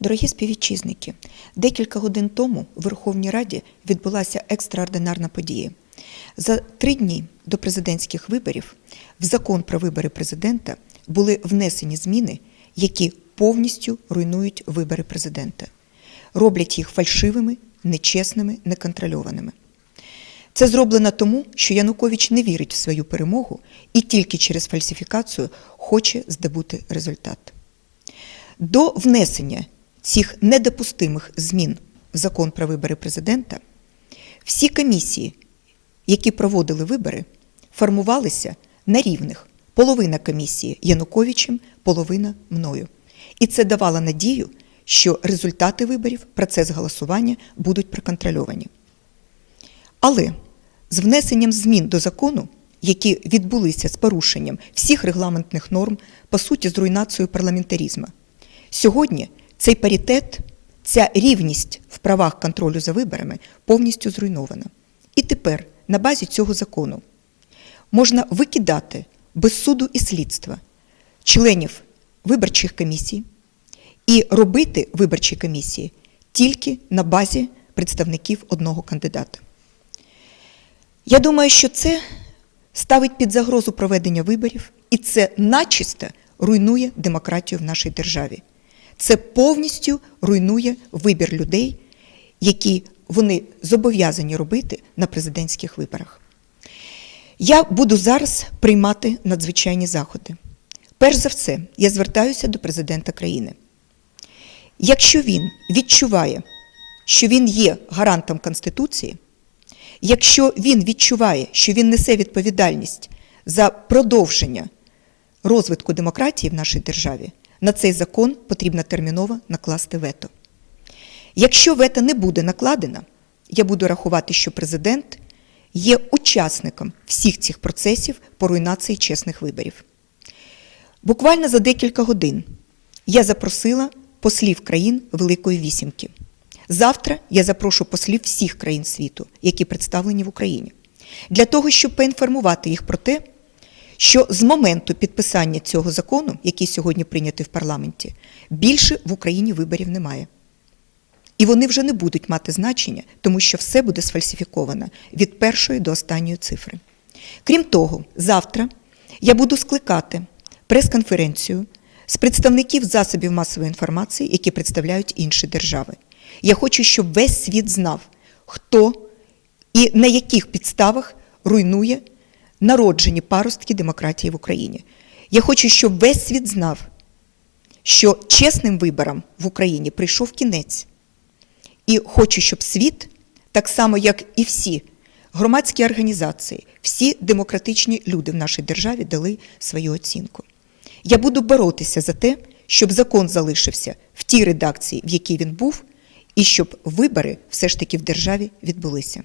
Дорогі співвітчизники, декілька годин тому в Верховній Раді відбулася екстраординарна подія. За три дні до президентських виборів в закон про вибори президента були внесені зміни, які повністю руйнують вибори президента, роблять їх фальшивими, нечесними, неконтрольованими. Це зроблено тому, що Янукович не вірить в свою перемогу і тільки через фальсифікацію хоче здобути результат. До внесення цих недопустимих змін в закон про вибори президента всі комісії, які проводили вибори, формувалися на рівних. Половина комісії Януковичем, половина мною. І це давало надію, що результати виборів, процес голосування будуть проконтрольовані. Але з внесенням змін до закону, які відбулися з порушенням всіх регламентних норм, по суті, з руйнацією парламентаризму, сьогодні цей паритет, ця рівність в правах контролю за виборами повністю зруйнована. І тепер на базі цього закону можна викидати без суду і слідства членів виборчих комісій і робити виборчі комісії тільки на базі представників одного кандидата. Я думаю, що це ставить під загрозу проведення виборів, і це начисто руйнує демократію в нашій державі. Це повністю руйнує вибір людей, які вони зобов'язані робити на президентських виборах. Я буду зараз приймати надзвичайні заходи. Перш за все, я звертаюся до президента країни. Якщо він відчуває, що він є гарантом Конституції, якщо він відчуває, що він несе відповідальність за продовження розвитку демократії в нашій державі, на цей закон потрібно терміново накласти вето. Якщо вето не буде накладено, я буду рахувати, що президент є учасником всіх цих процесів по руйнації чесних виборів. Буквально за декілька годин я запросила послів країн Великої Вісімки. Завтра я запрошу послів всіх країн світу, які представлені в Україні, для того, щоб поінформувати їх про те, що з моменту підписання цього закону, який сьогодні прийнятий в парламенті, більше в Україні виборів немає. І вони вже не будуть мати значення, тому що все буде сфальсифіковано від першої до останньої цифри. Крім того, завтра я буду скликати прес-конференцію з представників засобів масової інформації, які представляють інші держави. Я хочу, щоб весь світ знав, хто і на яких підставах руйнує народжені паростки демократії в Україні. Я хочу, щоб весь світ знав, що чесним виборам в Україні прийшов кінець. І хочу, щоб світ, так само як і всі громадські організації, всі демократичні люди в нашій державі дали свою оцінку. Я буду боротися за те, щоб закон залишився в тій редакції, в якій він був, і щоб вибори все ж таки в державі відбулися.